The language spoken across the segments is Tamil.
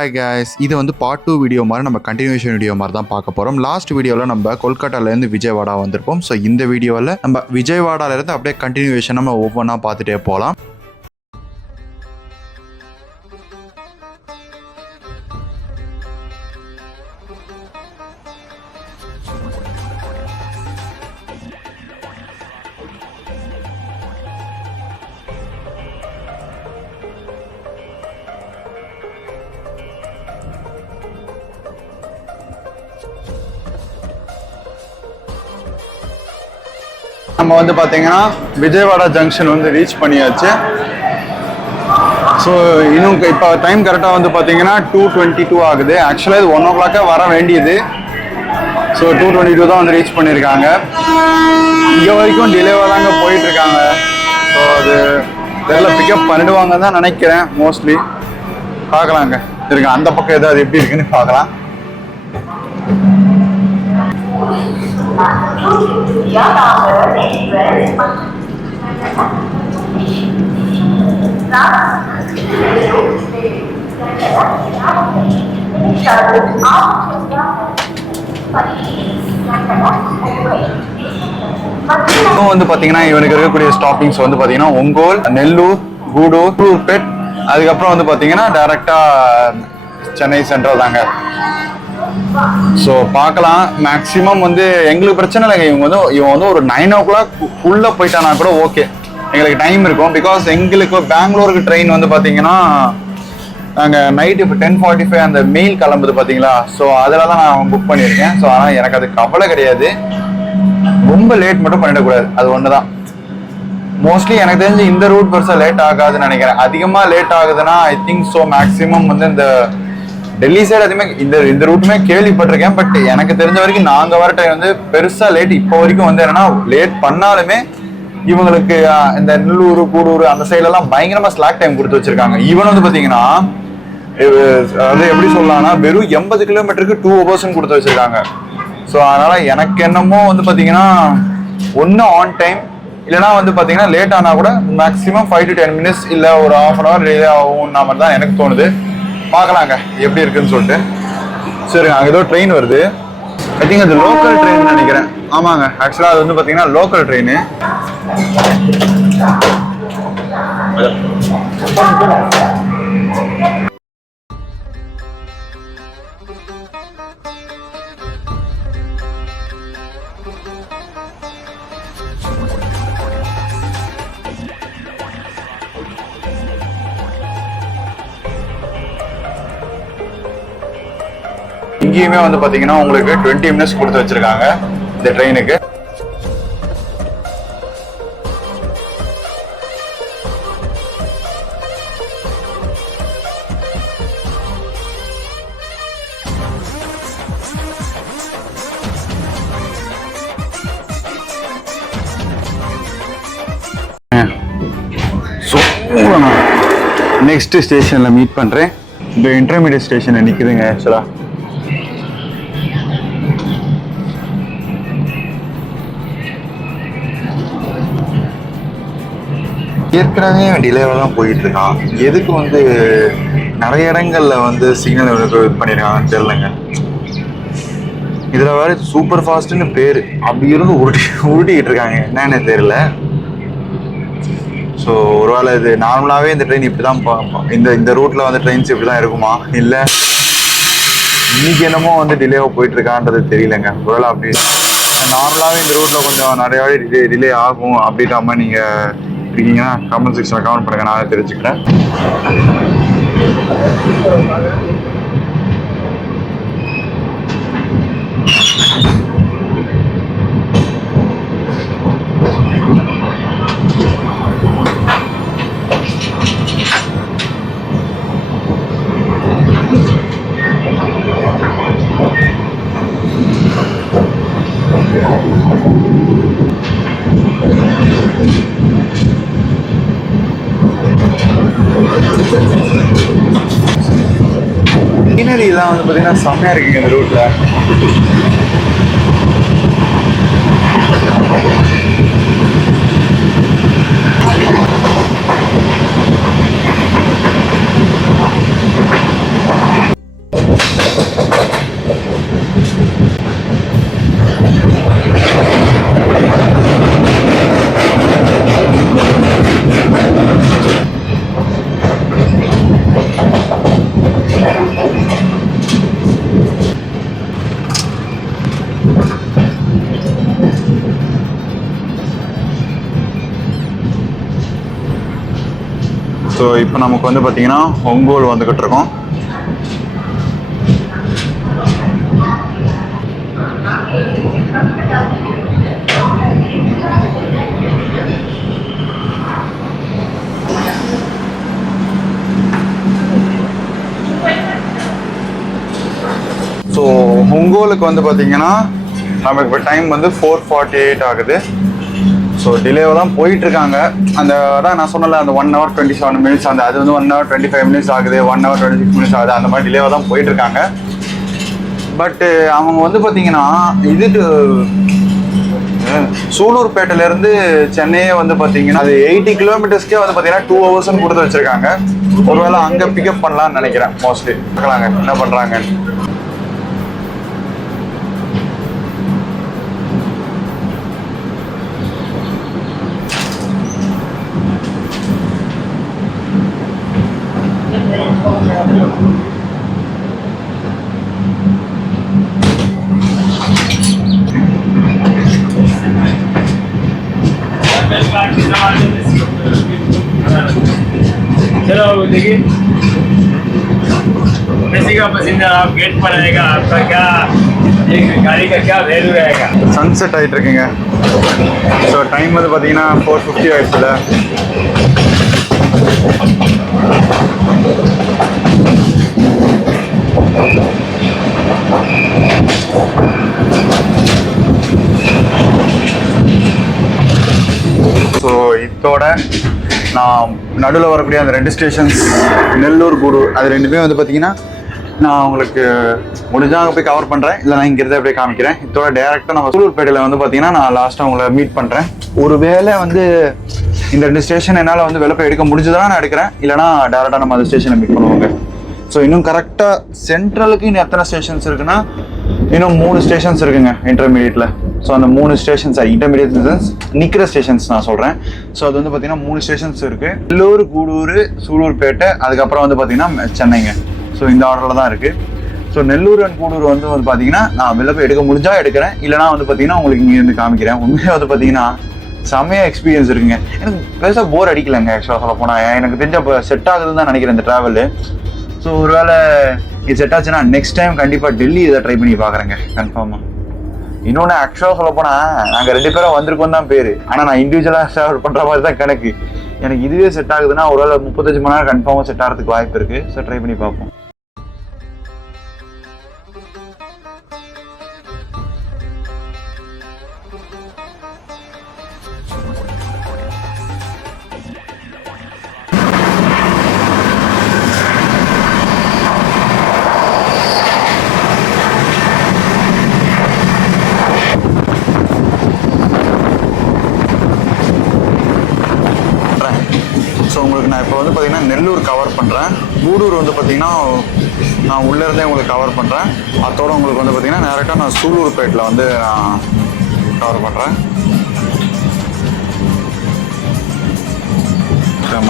ஹாய் கைஸ், இது வந்து பார்ட் 2 வீடியோ மாதிரி நம்ம கண்டினியூஷன் வீடியோ மாதிரி தான் பார்க்க போகிறோம். லாஸ்ட் வீடியோவில் நம்ம கொல்கட்டாலேருந்து விஜயவாடா வந்திருப்போம். ஸோ இந்த வீடியோவில் நம்ம விஜயவாடாலேருந்து அப்படியே கண்டினியூஷன் நம்ம ஒவ்வொன்றா பார்த்துட்டே போகலாம். நம்ம வந்து பார்த்தீங்கன்னா விஜயவாடா ஜங்ஷன் வந்து ரீச் பண்ணியாச்சு. ஸோ இன்னும் இப்போ டைம் கரெக்டாக வந்து பார்த்தீங்கன்னா 2:22 ஆகுது. ஆக்சுவலாக இது 1 o'clock வர வேண்டியது. ஸோ 2:22 தான் வந்து ரீச் பண்ணியிருக்காங்க. இங்கே வரைக்கும் டிலேவாக தாங்க போயிட்டுருக்காங்க. ஸோ அது தெரியல, பிக்கப் பண்ணிடுவாங்க தான் நினைக்கிறேன் மோஸ்ட்லி. பார்க்கலாங்க, இருங்க அந்த பக்கம் ஏதாவது எப்படி இருக்குன்னு பார்க்கலாம். வந்து பாத்தீங்கன்னா இவனுக்கு இருக்கக்கூடிய ஸ்டாப்பிங்ஸ் வந்து பாத்தீங்கன்னா ஒங்கோல், நெல்லூர், கூடூர், கூர்பேட், அதுக்கப்புறம் வந்து பாத்தீங்கன்னா டைரக்டா சென்னை சென்ட்ரல் தாங்க. ஸோ பார்க்கலாம். மேக்ஸிமம் வந்து எங்களுக்கு பிரச்சனை இல்லைங்க. இவன் வந்து ஒரு 9 o'clock உள்ள போயிட்டானா கூட ஓகே, எங்களுக்கு டைம் இருக்கும். பிகாஸ் எங்களுக்கு பெங்களூருக்கு ட்ரெயின் வந்து பார்த்தீங்கன்னா நாங்கள் நைட்டு இப்போ 10:45 அந்த மெயில் கிளம்புது பார்த்தீங்களா. ஸோ அதில் தான் நான் புக் பண்ணியிருக்கேன். ஸோ ஆனால் எனக்கு அது கவலை கிடையாது. ரொம்ப லேட் மட்டும் பண்ணிடக்கூடாது, அது ஒன்று தான். மோஸ்ட்லி எனக்கு தெரிஞ்சு இந்த ரூட் பெருசாக லேட் ஆகாதுன்னு நினைக்கிறேன். அதிகமாக லேட் ஆகுதுன்னா ஐ திங்க் ஸோ மேக்ஸிமம் வந்து இந்த டெல்லி சைடு அதுவுமே இந்த ரூட்டுமே கேள்விப்பட்டிருக்கேன். பட் எனக்கு தெரிஞ்ச வரைக்கும் நாங்கள் வர டைம் வந்து பெருசாக லேட் இப்போ வரைக்கும் வந்து என்னன்னா லேட் பண்ணாலுமே இவங்களுக்கு இந்த நெல்லூர், கூடூர் அந்த சைட்லலாம் பயங்கரமாக ஸ்லாக் டைம் கொடுத்து வச்சிருக்காங்க. ஈவன் வந்து பார்த்தீங்கன்னா அது எப்படி சொல்லலாம்னா வெறும் 80 kilometerக்கு 2 hours கொடுத்து வச்சிருக்காங்க. ஸோ அதனால எனக்கு என்னமோ வந்து பார்த்தீங்கன்னா ஒன்று ஆன் டைம், இல்லைனா வந்து பார்த்தீங்கன்னா லேட் ஆனால் கூட மேக்ஸிமம் 5 to 10 minutes இல்லை ஒரு 1/2 hour டிலே ஆகும்னா மாதிரி தான் எனக்கு தோணுது. பார்க்கலாங்க எப்படி இருக்குன்னு சொல்லிட்டு. சரிங்க, அங்கே ஏதோ ட்ரெயின் வருது. ஐ திங்க் அது லோக்கல் ட்ரெயின் நினைக்கிறேன். ஆமாங்க, ஆக்சுவலாக அது வந்து பார்த்தீங்கன்னா லோக்கல் ட்ரெயின். இங்கேயுமே வந்து பாத்தீங்கன்னா உங்களுக்கு 20 minutes கொடுத்து வச்சிருக்காங்க இந்த ட்ரெயினுக்கு. நெக்ஸ்ட் ஸ்டேஷன்ல மீட் பண்றேன். இந்த இன்டர்மீடியட் ஸ்டேஷன்ல நிக்குதுங்க. ஆக்சுவலா ஏற்கனவே டிலேவாக தான் போயிட்டு இருக்கான். எதுக்கு வந்து நிறைய இடங்கள்ல வந்து சிக்னல் இது பண்ணியிருக்காங்கன்னு தெரியலங்க. இதில் வேற சூப்பர் ஃபாஸ்ட்னு பேர், அப்படி இருந்து உருட்டிக்கிட்டு இருக்காங்க, என்னன்னு தெரியல. ஸோ ஒருவேளை இது நார்மலாகவே இந்த ட்ரெயின் இப்படி தான் இந்த ரூட்டில் வந்து ட்ரெயின்ஸ் இப்படி தான் இருக்குமா, இல்லை இன்னைக்கு என்னமோ வந்து டிலேவாக போயிட்டு இருக்கான்றது தெரியலங்க. ஒருவேளை அப்படி நார்மலாகவே இந்த ரூட்டில் கொஞ்சம் நிறைய வாட்டி டிலே ஆகும் அப்படின்ற மாதிரி நீங்கள் இருக்கீங்கன்னா கமெண்ட் செக்ஷன்ல கமெண்ட் பண்ணுங்க, நான் தெரிஞ்சுக்கிறேன். சீனரிலாம் வந்து பார்த்தீங்கன்னா செம்மையாக இருக்குங்க இந்த ரூட்டில். ஸோ இப்போ நமக்கு வந்து பார்த்தீங்கன்னா ஒங்கோல் வந்துக்கிட்டு இருக்கோம். ஸோ ஒங்கோலுக்கு வந்து பார்த்தீங்கன்னா நமக்கு இப்போ டைம் வந்து 4:48 ஆகுது. ஸோ டிலேவாக தான் போயிட்டுருக்காங்க. அந்த அதான் நான் சொன்னல அந்த 1 hour 27 minutes அந்த அது வந்து 1 hour 25 minutes ஆகுது, 1 hour 26 minutes ஆகுது, அந்த மாதிரி டிலேவாக தான் போயிட்டுருக்காங்க. பட்டு அவங்க வந்து பார்த்தீங்கன்னா இது சூலூர்பேட்டையிலேருந்து சென்னையே வந்து பார்த்தீங்கன்னா அது 80 kilometersக்கே வந்து பார்த்தீங்கன்னா 2 hours கொடுத்து வச்சுருக்காங்க. ஒருவேளை அங்கே பிக்கப் பண்ணலான்னு நினைக்கிறேன். மோஸ்ட்லி பார்க்கலாங்க என்ன பண்ணுறாங்க. चलो देखिए किसी का पसंदीदा आप गेट पर आएगा, आपका क्या एक गाड़ी का क्या वैल्यू रहेगा. சன்செட் ஆகிட்டு இருக்குங்க. ஸோ டைம் வந்து பார்த்தீங்கன்னா 4:50 ஆயிடுச்சுல. ஸோ இதோட நான் நடுவில் வரக்கூடிய அந்த 2 ஸ்டேஷன்ஸ் நெல்லூர், கூடூர், அது ரெண்டுமே வந்து பார்த்தீங்கன்னா நான் உங்களுக்கு முடிஞ்சால் அங்கே போய் கவர் பண்ணுறேன். இல்லை நான் இங்கே அப்படியே காமிக்கிறேன். இதோட டேரெக்டாக நம்ம சூலூர்பேட்டையில் வந்து பார்த்தீங்கன்னா நான் லாஸ்ட்டாக உங்களை மீட் பண்ணுறேன். ஒரு வேளை வந்து இந்த 2 ஸ்டேஷன் என்னால் வந்து வெளில போய் எடுக்க முடிஞ்சதுன்னா நான் எடுக்கிறேன், இல்லைனா டேரெக்டாக நம்ம அந்த ஸ்டேஷனில் மீட் பண்ணுவாங்க. ஸோ இன்னும் கரெக்டாக சென்ட்ரலுக்கு இன்னும் எத்தனை ஸ்டேஷன்ஸ் இருக்குன்னா இன்னும் 3 ஸ்டேஷன்ஸ் இருக்குங்க இன்டர்மீடியட்டில். ஸோ அந்த 3 ஸ்டேஷன்ஸ் இன்டர்மீடியட் நிற்கிற ஸ்டேஷன்ஸ் நான் சொல்கிறேன். ஸோ அது வந்து பார்த்தீங்கன்னா 3 ஸ்டேஷன்ஸ் இருக்குது. நெல்லூர், கூடூர், சூலூர்பேட்டை, அதுக்கப்புறம் வந்து பார்த்தீங்கன்னா சென்னைங்க. ஸோ இந்த ஆர்டரில் தான் இருக்குது. ஸோ நெல்லூர் அண்ட் கூடூர் வந்து பார்த்தீங்கன்னா நான் வெளில போய் எடுக்க முடிஞ்சா எடுக்கிறேன், இல்லைனா வந்து பார்த்தீங்கன்னா உங்களுக்கு இங்கே இருந்து காமிக்கிறேன். உண்மையாக வந்து பார்த்தீங்கன்னா செம்மையாக எக்ஸ்பீரியன்ஸ் இருக்குங்க. எனக்கு பெருசாக போர் அடிக்கலைங்க. ஆக்சுவலாக சொல்ல போனால் எனக்கு தெரிஞ்ச இப்போ செட் ஆகுதுன்னு தான் நினைக்கிறேன் இந்த ட்ராவலு. ஸோ ஒரு வேளை இது செட் ஆச்சுன்னா நெக்ஸ்ட் டைம் கண்டிப்பாக டெல்லி இதை ட்ரை பண்ணி பார்க்குறேங்க கன்ஃபார்மாக. இன்னொன்று ஆக்சுவலாக சொல்ல போனால் நாங்கள் 2 பேரும் வந்திருக்கோம் தான் பேர், ஆனால் நான் இண்டிவிஜுவலாக ட்ராவல் பண்ணுற மாதிரி தான் கணக்கு. எனக்கு இதுவே செட் ஆகுதுன்னா ஒரு வேளை 35 மணி நேரம் கன்ஃபார்மாக செட் ஆகிறதுக்கு வாய்ப்பு இருக்குது. ஸோ ட்ரை பண்ணி பார்ப்போம். ஸோ உங்களுக்கு நான் இப்போ வந்து பார்த்தீங்கன்னா நெல்லூர் கவர் பண்ணுறேன். கூடூர் வந்து பார்த்தீங்கன்னா நான் உள்ளேருந்தே உங்களுக்கு கவர் பண்ணுறேன். அதோடு உங்களுக்கு வந்து பார்த்தீங்கன்னா டேரெக்டாக நான் சூலூர்பேட்டில் வந்து நான் கவர் பண்ணுறேன்.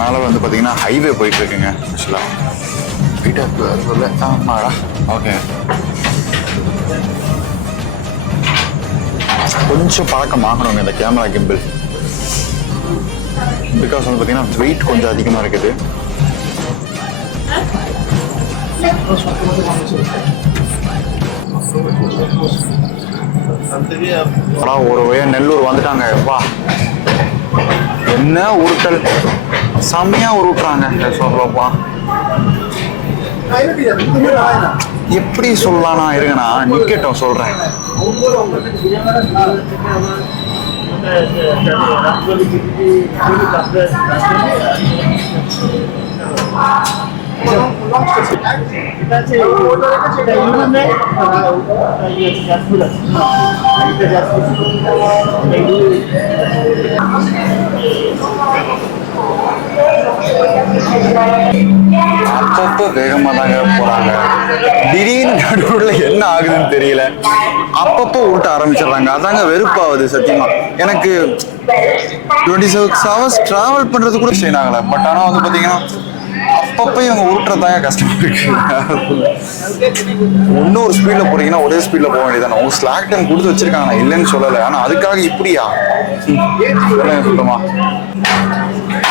மேலே வந்து பார்த்தீங்கன்னா ஹைவே போயிட்டுருக்குங்க. ஆக்சுவலாக வீட்டாக சொல்ல ஆமாடா. ஓகே, கொஞ்சம் பழக்கம் ஆகணுங்க இந்த கேமரா கிம்பிள். பிகாஸ் வந்து பார்த்தீங்கன்னா வெயிட் கொஞ்சம் அதிகமாக இருக்குது. ஆனால் ஒரு வழியா நெல்லூர் வந்துட்டாங்க. எப்பா என்ன உருட்டல், செம்மையாக உருட்டுறாங்க. சொல்லப்பா எப்படி சொல்லலாம்னா இருங்கண்ணா நிக்கட்டும் சொல்கிறேன். அப்பப்போ வேகமாக தாங்க போறாங்க. திடீர்னு நடுவில் என்ன ஆகுதுன்னு தெரியல. அப்பப்போ உருட்ட ஆரம்பிச்சிடுறாங்க. அதாங்க வெறுப்பாகுது சத்தியமா. எனக்கு 26 hours டிராவல் பண்றது கூட ஸ்ட்ரெயின் ஆகலை. பட் ஆனால் வந்து பார்த்தீங்கன்னா அப்பப்போ இவங்க உருட்டுறதாங்க கஷ்டமா இருக்கு. இன்னொரு ஸ்பீட்ல போறீங்கன்னா ஒரே ஸ்பீட்ல போக வேண்டியதானே. அவங்க ஸ்லாக் டைம் கொடுத்து வச்சிருக்காங்க, இல்லைன்னு சொல்லலை. ஆனா அதுக்காக இப்படியா சுத்தமா.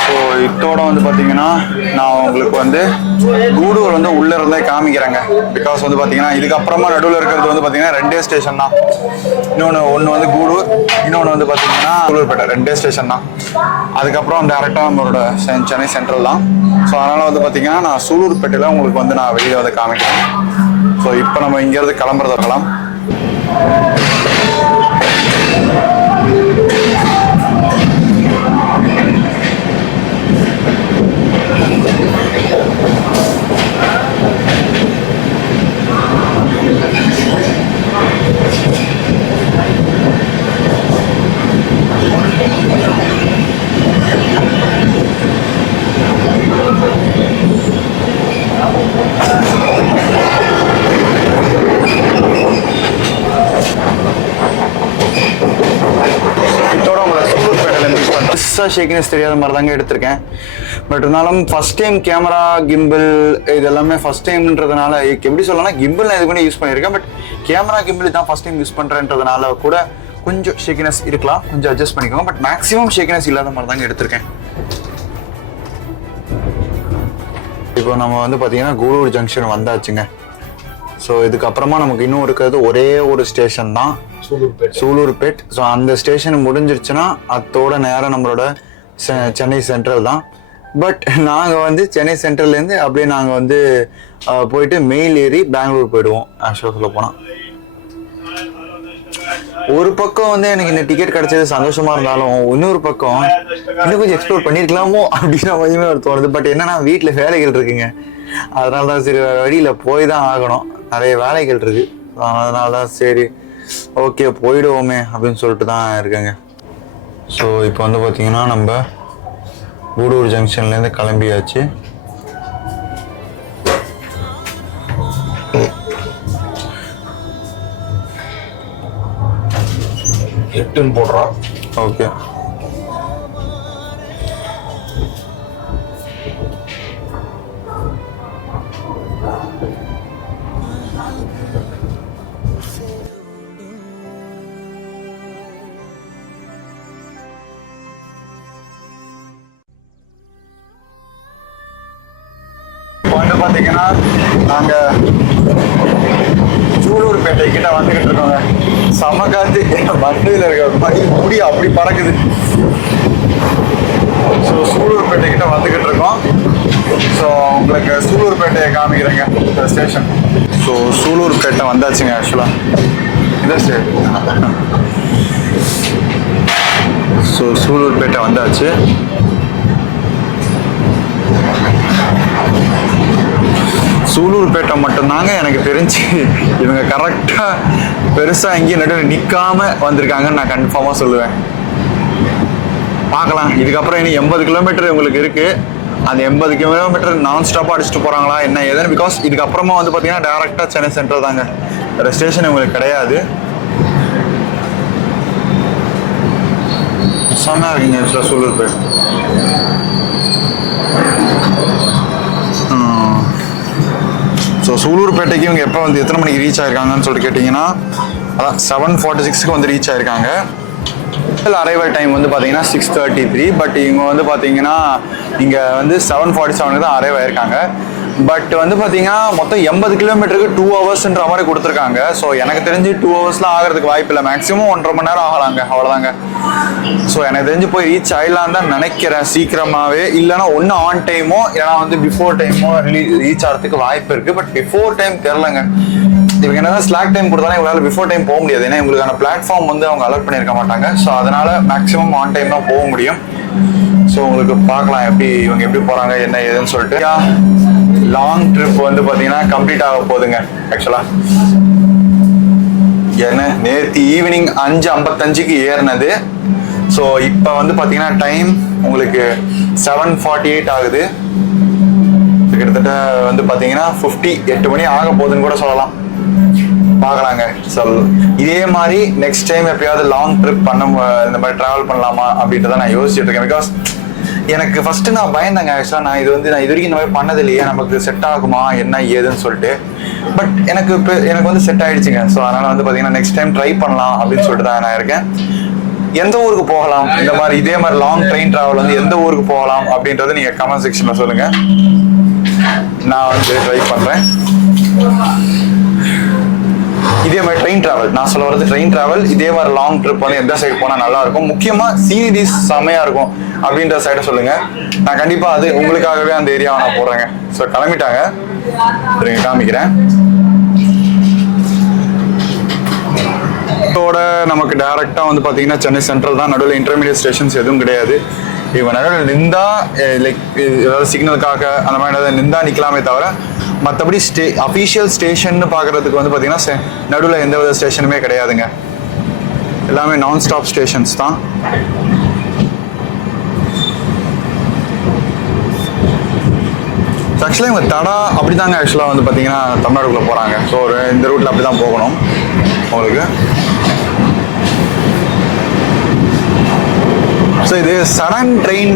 ஸோ இதோட வந்து பார்த்தீங்கன்னா நான் உங்களுக்கு வந்து கூடூர் வந்து உள்ள இருந்தே காமிக்கிறேங்க. பிகாஸ் வந்து பார்த்தீங்கன்னா இதுக்கப்புறமா நடுவில் இருக்கிறது வந்து பார்த்தீங்கன்னா 2 ஸ்டேஷன் தான். ஒன்று வந்து கூடூர், இன்னொன்று வந்து பார்த்தீங்கன்னா சூலூர்பேட்டை. 2 ஸ்டேஷன் தான். அதுக்கப்புறம் டேரெக்டாக நம்மளோட சென்னை சென்ட்ரல் தான். ஸோ அதனால் வந்து பார்த்தீங்கன்னா நான் சூலூர்பேட்டையில் உங்களுக்கு வந்து நான் வெளியே வந்து காமிக்கிறேன். ஸோ இப்போ நம்ம இங்கேருந்து கிளம்புறது இருக்கலாம். ஷேக்கினஸ் தெரியாத மாதிரி தாங்க எடுத்திருக்கேன். பட் இருந்தாலும் ஃபர்ஸ்ட் டைம் கேமரா கிம்பிள் இது எல்லாமே ஃபர்ஸ்ட் டைம்ன்றதுனால எப்படி சொல்லலாம், கிம்பிள் நான் இது கூட யூஸ் பண்ணியிருக்கேன். பட் கேமரா கிம்பிள் தான் ஃபர்ஸ்ட் டைம் யூஸ் பண்ணுறேன்றதுனால கூட கொஞ்சம் ஷேக்கினஸ் இருக்கலாம், கொஞ்சம் அட்ஜஸ்ட் பண்ணிக்கோங்க. பட் மேக்ஸிமம் ஷேக்கினஸ் இல்லாத மாதிரி தாங்க எடுத்திருக்கேன். இப்போ நம்ம வந்து பார்த்தீங்கன்னா கூடூர் ஜங்ஷன் வந்தாச்சுங்க. ஸோ இதுக்கப்புறமா நமக்கு இன்னும் இருக்கிறது ஒரே ஒரு ஸ்டேஷன் தான், சூலூர்பேட். ஸோ அந்த ஸ்டேஷன் முடிஞ்சிருச்சுன்னா அதோட நேரம் நம்மளோட சென்னை சென்ட்ரல் தான். பட் நாங்கள் வந்து சென்னை சென்ட்ரல்லேருந்து அப்படியே நாங்கள் வந்து போயிட்டு மெயில் ஏறி பெங்களூர் போயிடுவோம். ஆக்சுவலாக சொல்ல போனால் ஒரு பக்கம் வந்து எனக்கு இந்த டிக்கெட் கிடைச்சது சந்தோஷமா இருந்தாலும் இன்னொரு பக்கம் இன்னும் கொஞ்சம் எக்ஸ்ப்ளோர் பண்ணியிருக்கலாமோ அப்படின்ற மாதிரியுமே ஒரு தோணுது. பட் என்னன்னா வீட்டில் வேலைகள் இருக்குங்க, அதனால தான் சரி வழியில் போய் தான் ஆகணும். நிறைய வேலைகள் இருக்கு, அதனால தான் சரி ஓகே போயிடுவோமே அப்படின்னு சொல்லிட்டு தான் இருக்கேங்க. ஸோ இப்போ வந்து பார்த்தீங்கன்னா நம்ம கூடூர் ஜங்ஷன்லேருந்து கிளம்பியாச்சு. எட்டுன்னு போடுறோம். ஓகே, பார்த்தீங்கன்னா நாங்கள் சூலூர்பேட்டை கிட்ட வந்துகிட்டு இருக்கோங்க. செம காத்து, வண்டியில் இருக்க முடி அப்படி பறக்குது. ஸோ சூலூர்பேட்டை கிட்ட வந்துகிட்டு இருக்கோம். ஸோ உங்களுக்கு சூலூர்பேட்டையை காமிக்கிறேங்க இந்த ஸ்டேஷன். ஸோ சூலூர்பேட்டை வந்தாச்சுங்க. ஆக்சுவலாக இந்த ஸ்டேட். ஸோ சூலூர்பேட்டை வந்தாச்சு. சூலூர்பேட்டை மட்டும்தாங்க எனக்கு தெரிஞ்சு இவங்க கரெக்டாக பெருசாக எங்கேயும் நடுவில் நிற்காம வந்திருக்காங்கன்னு நான் கன்ஃபார்மாக சொல்லுவேன். பார்க்கலாம், இதுக்கப்புறம் இனி 80 கிலோமீட்டர் உங்களுக்கு இருக்குது. அந்த 80 கிலோமீட்டர் நான் ஸ்டாப்பாக அடிச்சுட்டு போகிறாங்களா என்ன ஏதுன்னு. பிகாஸ் இதுக்கப்புறமா வந்து பார்த்தீங்கன்னா டேரெக்டாக சென்னை சென்ட்ரல் தாங்க, வேறு ஸ்டேஷன் உங்களுக்கு கிடையாது. செம்மையாக இருக்குங்க ஆக்சுவலாக சூலூர்பேட்டை. ஸோ சூலூர்பேட்டைக்கு இவங்க எப்போ வந்து எத்தனை மணிக்கு ரீச் ஆயிருக்காங்கன்னு சொல்லிட்டு கேட்டிங்கன்னா அதான் 7:46 வந்து ரீச் ஆயிருக்காங்க. அரைவல் டைம் வந்து பார்த்தீங்கன்னா 6:33. பட் இவங்க வந்து பார்த்தீங்கன்னா இங்கே வந்து 7:47 தான் அரைவ் ஆயிருக்காங்க. பட் வந்து பார்த்தீங்கன்னா மொத்தம் 80 கிலோமீட்டருக்கு 2 ஹவர்ஸ்ன்ற மாதிரி கொடுத்துருக்காங்க. ஸோ எனக்கு தெரிஞ்சு 2 ஹவர்ஸ்லாம் ஆகிறதுக்கு வாய்ப்பு இல்லை, மேக்ஸிமம் 1.5 மணி நேரம் ஆகலாங்க, அவ்வளோதாங்க. ஸோ எனக்கு தெரிஞ்சு போய் ரீச் ஆயிடலான்னு தான் நினைக்கிறேன் சீக்கிரமாகவே. இல்லைனா ஒன்று ஆன் டைமோ இல்லைனா வந்து பிஃபோர் டைமோ ரீச் ஆகிறதுக்கு வாய்ப்பு இருக்குது. பட் பிஃபோர் டைம் தெரிலங்க. இவங்க என்னதான் ஸ்லாக் டைம் கொடுத்தாலும் இவங்களால பிஃபோர் டைம் போக முடியாது, ஏன்னா இவங்களுக்கான பிளாட்ஃபார்ம் வந்து அவங்க அலர்ட் பண்ணியிருக்க மாட்டாங்க. ஸோ அதனால மேக்ஸிமம் ஆன் டைம் தான் போக முடியும். ஸோ உங்களுக்கு பார்க்கலாம் இவங்க எப்படி போகிறாங்க என்ன ஏதுன்னு சொல்லிட்டு. லாங் ட்ரிப் வந்து பார்த்தீங்கன்னா கம்ப்ளீட் ஆக போகுதுங்க. ஆக்சுவலாக என்ன நேற்று ஈவினிங் 5:55 ஏறினது. ஸோ இப்போ வந்து பார்த்தீங்கன்னா டைம் உங்களுக்கு 7:48 ஆகுது. கிட்டத்தட்ட வந்து பார்த்தீங்கன்னா 58 மணி ஆக போகுதுன்னு கூட சொல்லலாம். பார்க்கலாங்க. ஸோ இதே மாதிரி நெக்ஸ்ட் டைம் எப்பயாவது லாங் ட்ரிப் இந்த மாதிரி ட்ராவல் பண்ணலாமா அப்படின்றத நான் யோசிச்சுட்டு இருக்கேன். பிகாஸ் எனக்கு ஃபர்ஸ்ட் நான் பயந்தேங்க. ஆக்சுவலாக நான் இது வரைக்கும் இந்த மாதிரி பண்ணது இல்லையே, நமக்கு செட் ஆகுமா என்ன ஏதுன்னு சொல்லிட்டு. பட் எனக்கு வந்து செட் ஆயிடுச்சுங்க. ஸோ அதனால வந்து பார்த்தீங்கன்னா நெக்ஸ்ட் டைம் ட்ரை பண்ணலாம் அப்படின்னு சொல்லிட்டு தான் நான் இருக்கேன். எந்த ஊருக்கு போகலாம், இந்த மாதிரி இதே மாதிரி லாங் ட்ரெயின் டிராவல் வந்து எந்த ஊருக்கு போகலாம் அப்படின்றத நீங்க கமெண்ட் செக்ஷன்ல சொல்லுங்க. நான் வந்து ட்ரை பண்றேன். இதே மாதிரி ட்ரெயின் டிராவல், நான் சொல்ல வரது ட்ரெயின் டிராவல், இதே மாதிரி லாங் ட்ரிப் வந்து எந்த சைடு போனால் நல்லா இருக்கும், முக்கியமா சீனரிஸ் செம்மையா இருக்கும் அப்படின்ற சைடை சொல்லுங்க. நான் கண்டிப்பா அது உங்களுக்காகவே அந்த ஏரியாவை நான் போடுறேங்க. ஸோ கிளம்பிட்டாங்க, காமிக்கிறேன். இதோட நமக்கு டைரக்டா வந்து பாத்தீங்கன்னா சென்னை சென்ட்ரல் தான். நடுவில் இன்டர்மீடியட் ஸ்டேஷன்ஸ் எதுவும் கிடையாது. இவன் நடுவில் நின்றா லைக் ஏதாவது சிக்னலுக்காக அந்த மாதிரி ஏதாவது நின்றா நிற்கலாமே தவிர மற்றபடி அஃபீஷியல் ஸ்டேஷன் பார்க்குறதுக்கு வந்து பார்த்தீங்கன்னா நடுவில் எந்த வித ஸ்டேஷனுமே கிடையாதுங்க. எல்லாமே நான் ஸ்டாப் ஸ்டேஷன்ஸ் தான். ஆக்சுவலாக இவங்க தடா அப்படி தாங்க ஆக்சுவலாக வந்து பார்த்தீங்கன்னா தமிழ்நாடுக்குள்ளே போகிறாங்க. ஸோ இந்த ரூட்டில் அப்படி தான் போகணும் உங்களுக்கு. ஸோ இது சடன் ட்ரெயின்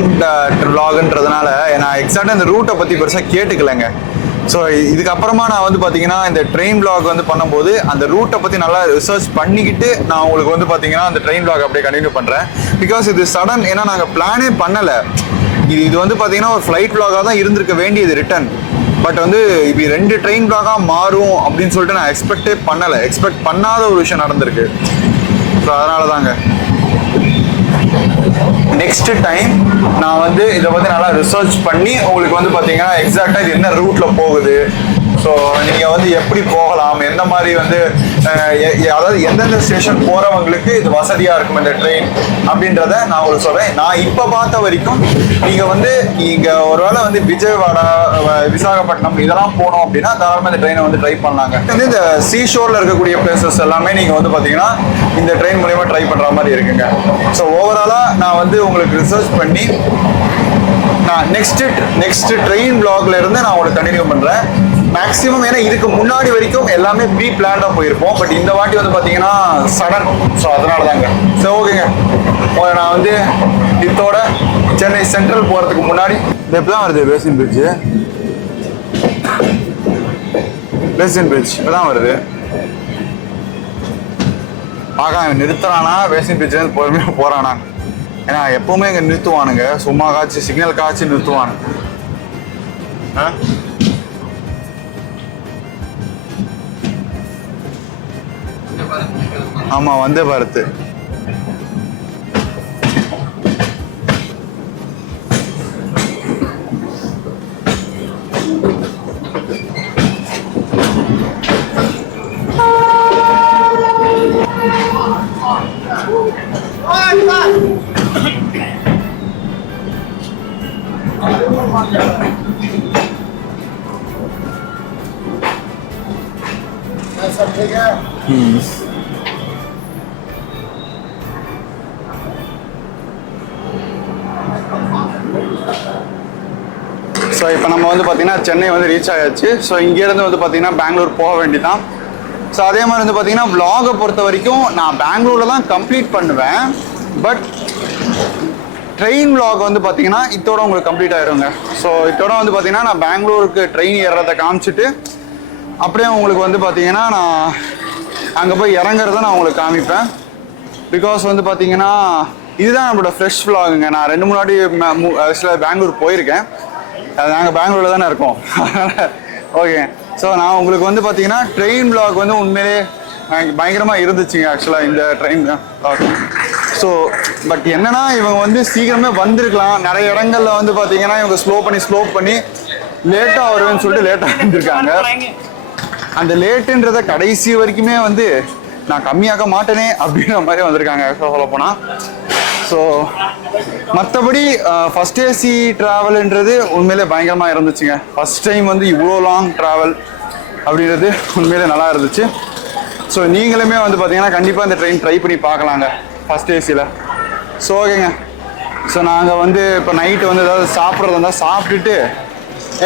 வ்ளாக்ன்றதுனால நான் எக்ஸாக்டாக இந்த ரூட்டை பற்றி பெருசாக கேட்டுக்கலைங்க. ஸோ இதுக்கப்புறமா நான் வந்து பார்த்தீங்கன்னா இந்த ட்ரெயின் வ்ளாக் வந்து பண்ணும்போது அந்த ரூட்டை பற்றி நல்லா ரிசர்ச் பண்ணிக்கிட்டு நான் உங்களுக்கு வந்து பார்த்தீங்கன்னா அந்த ட்ரெயின் வ்ளாக் அப்படியே கண்டினியூ பண்ணுறேன். பிகாஸ் இது சடன், ஏன்னா நாங்கள் பிளானே பண்ணலை. இது வந்து பார்த்தீங்கன்னா ஒரு ஃப்ளைட் வ்ளாகாக தான் இருந்திருக்க வேண்டியது ரிட்டன். பட் வந்து இப்போ 2 ட்ரெயின் வ்ளாகாக மாறும் அப்படின்னு சொல்லிட்டு நான் எக்ஸ்பெக்டே பண்ணலை. எக்ஸ்பெக்ட் பண்ணாத ஒரு விஷயம் நடந்திருக்கு. ஸோ அதனால தாங்க நெக்ஸ்ட் டைம் நான் வந்து இதை வந்து நல்லா ரிசர்ச் பண்ணி உங்களுக்கு வந்து பார்த்தீங்கன்னா எக்ஸாக்டாக இது என்ன ரூட்ல போகுது, ஸோ நீங்கள் வந்து எப்படி போகலாம், எந்த மாதிரி வந்து அதாவது எந்தெந்த ஸ்டேஷன் போகிறவங்களுக்கு இது வசதியாக இருக்கும் இந்த ட்ரெயின் அப்படின்றத நான் உங்களுக்கு சொல்கிறேன். நான் இப்போ பார்த்த வரைக்கும் நீங்கள் ஒருவேளை வந்து விஜயவாடா, விசாகப்பட்டினம் இதெல்லாம் போனோம் அப்படின்னா தாராளமாக இந்த ட்ரெயினை வந்து ட்ரை பண்ணலாங்க. இந்த சீஷோரில் இருக்கக்கூடிய பிளேசஸ் எல்லாமே நீங்கள் வந்து பார்த்தீங்கன்னா இந்த ட்ரெயின் மூலயமா ட்ரை பண்ணுற மாதிரி இருக்குங்க. ஸோ ஓவராலாக நான் வந்து உங்களுக்கு ரிசர்ச் பண்ணி நான் நெக்ஸ்ட் ட்ரெயின் வ்ளாக்ல இருந்து நான் உங்களுக்கு கண்டினியூ பண்ணுறேன் மேக்ஸிமம். ஏன்னா இதுக்கு முன்னாடி வரைக்கும் எல்லாமே ப்ரீ பிளான்டாக போயிருப்போம். பட் இந்த வாட்டி வந்து பார்த்தீங்கன்னா சடன். ஸோ அதனால தாங்க. சரி ஓகேங்க, நான் வந்து இதோட சென்னை சென்ட்ரல் போகிறதுக்கு முன்னாடி இது இப்போ தான் வருது பேசின் பிரிட்ஜு. பேசின் பிரிட்ஜ் இப்போ தான் வருது. பார்க்க நிறுத்துறானா பேசின் பிரிட்ஜ் பொறுமையாக போகிறானா. ஏன்னா எப்பவுமே இங்கே நிறுத்துவானுங்க, சும்மா காய்ச்சி சிக்னல் காய்ச்சி நிறுத்துவானுங்க. ஆமா வந்தே பாரத். सब ठीक है। ஸோ இப்போ நம்ம வந்து பார்த்தீங்கன்னா சென்னை வந்து ரீச் ஆயாச்சு. ஸோ இங்கேருந்து வந்து பார்த்தீங்கன்னா பெங்களூர் போக வேண்டியதான். ஸோ அதே மாதிரி வந்து பார்த்தீங்கன்னா vlog-ஐ பொறுத்த வரைக்கும் நான் பெங்களூரில் தான் கம்ப்ளீட் பண்ணுவேன். பட் ட்ரெயின் vlog வந்து பார்த்தீங்கன்னா இதோட உங்களுக்கு கம்ப்ளீட் ஆயிருங்க. ஸோ இதோட வந்து பார்த்தீங்கன்னா நான் பெங்களூருக்கு ட்ரெயின் ஏறுறதை காமிச்சிட்டு அப்படியே உங்களுக்கு வந்து பார்த்தீங்கன்னா நான் அங்கே போய் இறங்குறத நான் உங்களுக்கு காமிப்பேன். பிகாஸ் வந்து பார்த்தீங்கன்னா இதுதான் நம்மளோட ஃப்ரெஷ் vlog-ங்க. நான் 2-3 வாட்டி ஆக்சுவலாக பெங்களூர் போயிருக்கேன். நாங்கள் பெங்களூரில் தானே இருக்கோம். ஓகே, ஸோ நான் உங்களுக்கு வந்து பார்த்தீங்கன்னா ட்ரெயின் vlog வந்து உண்மையிலே பயங்கரமாக இருந்துச்சுங்க ஆக்சுவலாக இந்த ட்ரெயின் vlog. ஸோ பட் என்னன்னா இவங்க வந்து சீக்கிரமே வந்திருக்கலாம். நிறைய இடங்கள்ல வந்து பார்த்தீங்கன்னா இவங்க ஸ்லோ பண்ணி லேட்டாக வருவேன்னு சொல்லிட்டு லேட்டாக வந்திருக்காங்க. அந்த லேட்டுன்றத கடைசி வரைக்குமே வந்து நான் கம்மியாக்க மாட்டேனே அப்படின்ற மாதிரி வந்திருக்காங்க சொல்ல போனால். ஸோ மற்றபடி ஃபர்ஸ்ட் ஏசி ட்ராவல்ன்றது உண்மையிலே பயங்கரமாக இருந்துச்சுங்க. ஃபர்ஸ்ட் டைம் வந்து இவ்வளோ லாங் ட்ராவல் அப்படின்றது உண்மையிலே நல்லா இருந்துச்சு. ஸோ நீங்களுமே வந்து பார்த்தீங்கன்னா கண்டிப்பாக இந்த ட்ரெயின் ட்ரை பண்ணி பார்க்கலாங்க ஃபர்ஸ்ட் ஏசியில். ஸோ ஓகேங்க, ஸோ நாங்கள் வந்து இப்போ நைட்டு வந்து ஏதாவது சாப்பிட்றதா இருந்தால் சாப்பிட்டுட்டு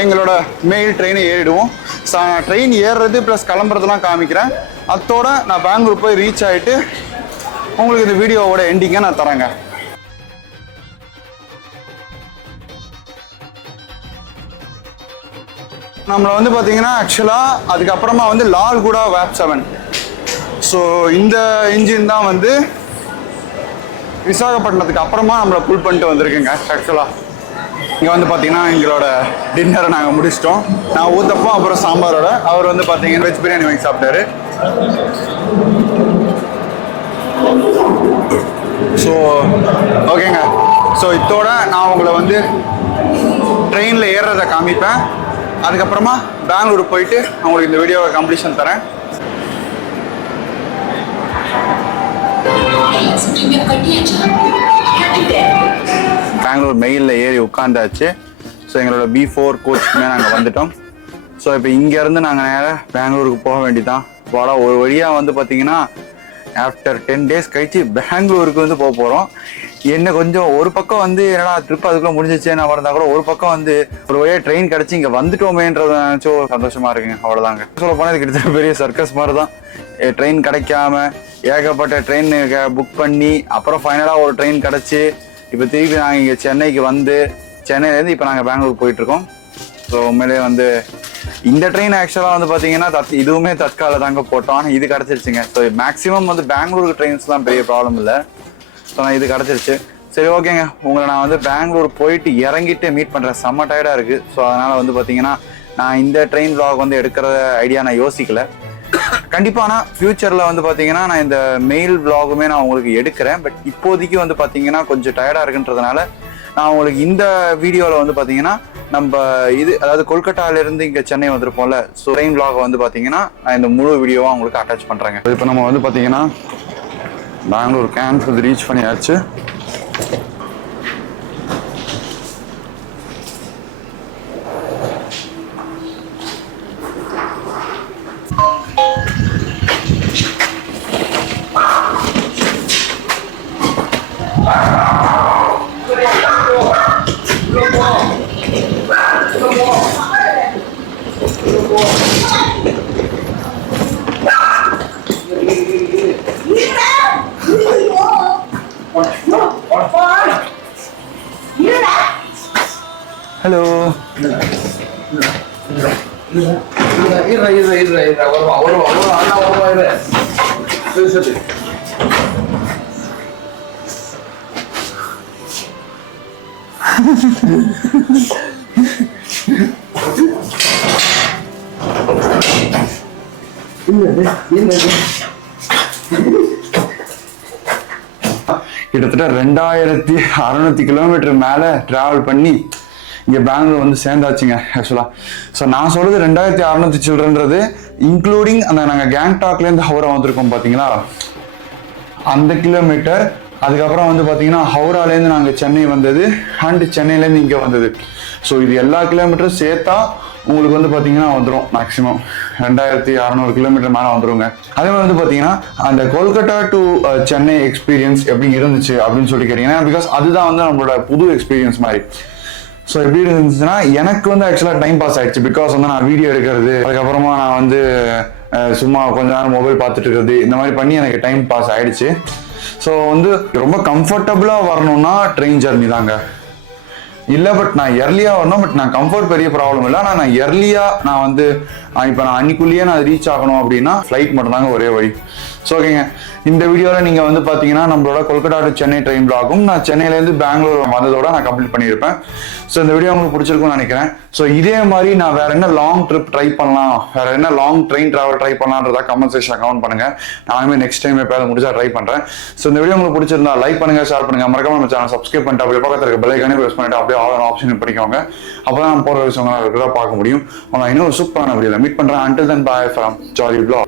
எங்களோட மெயில் ட்ரெயினை ஏறிடுவோம். ட்ரெயின் ஏறுறது ப்ளஸ் கிளம்புறதுலாம் காமிக்கிறேன். அதோட நான் பெங்களூர் போய் ரீச் ஆகிட்டு உங்களுக்கு இந்த வீடியோவோட எண்டிங்கை நான் தரேங்க. நம்மளை வந்து பார்த்தீங்கன்னா ஆக்சுவலாக அதுக்கப்புறமா வந்து லால்குடா வேப் 7. ஸோ இந்த இன்ஜின் தான் வந்து விசாகப்பட்டினத்துக்கு அப்புறமா நம்மளை புல் பண்ணிட்டு வந்திருக்குங்க. ஆக்சுவலாக இங்கே வந்து பார்த்தீங்கன்னா எங்களோட டின்னரை நாங்கள் முடிச்சிட்டோம். நான் ஊத்தப்போ அப்புறம் சாம்பாரோட, அவர் வந்து பார்த்தீங்கன்னா வெஜ் பிரியாணி வாங்கி சாப்பிட்டாரு. ஸோ ஓகேங்க. ஸோ இதோட நான் உங்களை வந்து ட்ரெயினில் ஏறுறதை காமிப்பேன். அதுக்கப்புறமா பெங்களூர் போயிட்டு அவங்களுக்கு இந்த வீடியோவை கம்ப்ளீஷன் தரேன். பெங்களூர் மெயிலில் ஏறி உட்காந்தாச்சு. ஸோ எங்களோட B4 கோச்சுக்குமே நாங்கள் வந்துட்டோம். ஸோ இப்போ இங்கேருந்து நாங்கள் நேராக பெங்களூருக்கு போக வேண்டியதான். போட ஒரு வழியாக வந்து பார்த்தீங்கன்னா ஆஃப்டர் 10 டேஸ் கழிச்சு பெங்களூருக்கு வந்து போக போகிறோம். என்ன கொஞ்சம் ஒரு பக்கம் வந்து என்னடா ட்ரிப் அதுக்குள்ளே முடிஞ்சிச்சு நான் வரதா கூட, ஒரு பக்கம் வந்து ஒரு வழியாக ட்ரெயின் கிடச்சி இங்கே வந்துட்டோமேன்றத நினச்சோ சந்தோஷமாக இருக்குங்க. அவ்வளோதாங்க. சொல்ல போனால் இது கிட்டத்தட்ட பெரிய சர்க்கஸ் மாதிரி தான். ட்ரெயின் கிடைக்காம ஏகப்பட்ட ட்ரெயின் புக் பண்ணி அப்புறம் ஃபைனலாக ஒரு ட்ரெயின் கிடச்சி இப்போ திருப்பி நாங்கள் இங்கே சென்னைக்கு வந்து சென்னையிலேருந்து இப்போ நாங்கள் பெங்களூர் போயிட்டுருக்கோம். ஸோ உண்மையிலே வந்து இந்த ட்ரெயின் ஆக்சுவலாக வந்து பார்த்தீங்கன்னா இதுவுமே தற்கால தாங்க போட்டோம். ஆனால் இது கிடச்சிருச்சுங்க. ஸோ மேக்ஸிமம் வந்து பெங்களூருக்கு ட்ரெயின்ஸ்லாம் பெரிய ப்ராப்ளம் இல்லை. ஸோ நான் இது கிடச்சிருச்சு. சரி ஓகேங்க, உங்களை நான் வந்து பெங்களூர் போயிட்டு இறங்கிட்டு மீட் பண்ணுறேன். செம்ம டயர்டாக இருக்குது. ஸோ அதனால் வந்து பார்த்தீங்கன்னா நான் இந்த ட்ரெயின் vlog வந்து எடுக்கிற ஐடியா நான் யோசிக்கல. கண்டிப்பாக ஆனால் ஃப்யூச்சரில் வந்து பார்த்தீங்கன்னா நான் இந்த மெயில் vlogமே நான் உங்களுக்கு எடுக்கிறேன். பட் இப்போதைக்கு வந்து பார்த்தீங்கன்னா கொஞ்சம் டயர்டாக இருக்குன்றதுனால நான் உங்களுக்கு இந்த வீடியோவில் வந்து பார்த்தீங்கன்னா நம்ம இது அதாவது கொல்கட்டாவிலேருந்து இங்கே சென்னை வந்திருப்போம்ல, ஸோ ட்ரெயின் vlog வந்து பார்த்தீங்கன்னா நான் இந்த முழு வீடியோவாக உங்களுக்கு அட்டாச் பண்ணுறேங்க. இப்போ நம்ம வந்து பார்த்தீங்கன்னா பெங்களூர் கேம்ப் ரீச் பண்ணியாச்சு. ஹலோ, கிட்டத்தட்ட 2600 கிலோமீட்டர் மேலே ட்ராவல் பண்ணி இங்கே பெங்களூர் வந்து சேர்ந்தாச்சுங்க ஆக்சுவலாக. ஸோ நான் சொல்கிறது 2600 சில்ட்ரன்றது இன்க்ளூடிங் அந்த நாங்கள் கேங்டாக்லேருந்து ஹவுரா வந்திருக்கோம் பார்த்தீங்களா அந்த கிலோமீட்டர். அதுக்கப்புறம் வந்து பார்த்தீங்கன்னா ஹவுராலேருந்து நாங்கள் சென்னை வந்தது அண்ட் சென்னையிலேருந்து இங்கே வந்தது. ஸோ இது எல்லா கிலோமீட்டரும் சேர்த்தா உங்களுக்கு வந்து பார்த்தீங்கன்னா வந்துடும் மேக்ஸிமம் 2600 கிலோமீட்டர் மேலே வந்துடுங்க. அதே மாதிரி வந்து பார்த்தீங்கன்னா அந்த கொல்கட்டா டு சென்னை எக்ஸ்பீரியன்ஸ் எப்படி இருந்துச்சு அப்படின்னு சொல்லி கேட்டிங்கன்னா, பிகாஸ் அதுதான் வந்து நம்மளோட புது எக்ஸ்பீரியன்ஸ் மாதிரி. ஸோ எப்படி இருந்துச்சுன்னா எனக்கு வந்து ஆக்சுவலாக டைம் பாஸ் ஆயிடுச்சு. பிகாஸ் வந்து நான் வீடியோ எடுக்கிறது, அதுக்கப்புறமா நான் வந்து சும்மா கொஞ்ச நேரம் மொபைல் பார்த்துட்டு இருக்கிறது, இந்த மாதிரி பண்ணி எனக்கு டைம் பாஸ் ஆயிடுச்சு. ஸோ வந்து ரொம்ப கம்ஃபர்டபுளாக வரணும்னா ட்ரெயின் ஜர்னி தாங்க. இல்லை பட் நான் எர்லியாக வரணும். பட் நான் கம்ஃபர்ட் பெரிய ப்ராப்ளம் இல்லை. ஆனால் நான் எர்லியாக நான் வந்து இப்போ நான் அன்னைக்குள்ளேயே நான் ரீச் ஆகணும் அப்படின்னா ஃப்ளைட் மட்டும்தாங்க ஒரே வழி. ஸோ ஓகேங்க, இந்த வீடியோவில் நீங்கள் வந்து பார்த்தீங்கன்னா நம்மளோட கொல்கட்டா டு சென்னை ட்ரெயின் vlogகும் நான் சென்னையிலேருந்து பெங்களூர் வந்ததோட நான் கம்ப்ளீட் பண்ணியிருப்பேன். ஸோ இந்த வீடியோ உங்களுக்கு பிடிச்சிருக்கும்னு நினைக்கிறேன். ஸோ இதே மாதிரி நான் வேற என்ன லாங் ட்ரிப் ட்ரை பண்ணலாம், வேற என்ன லாங் ட்ரெயின் ட்ராவல் ட்ரை பண்ணலான்றதா கமெண்ட் செக்ஷன் கமெண்ட் பண்ணுங்க. நானுமே நெக்ஸ்ட் டைம் எப்போ அதை முடிச்சா ட்ரை பண்ணுறேன். ஸோ இந்த வீடியோ உங்களுக்கு பிடிச்சிருந்தா லைக் பண்ணுங்க, ஷேர் பண்ணுங்க, மறக்காம நம்ம சேனல் சப்ஸ்கிரைப் பண்ணிட்டு அப்படியே பக்கத்தில் இருக்க பெல் ஐகானை ப்ரெஸ் பண்ணிட்டு அப்படியே ஆல் ஆப்ஷன் பண்ணிக்கோங்க. அப்போ தான் நம்ம போகிற விஷயங்களை ரெகுலராக பார்க்க முடியும். நான் இன்னும் சூப்பரான வீடியோவில் மீட் பண்ணுறேன். Until then, bye from Jolly Vlog.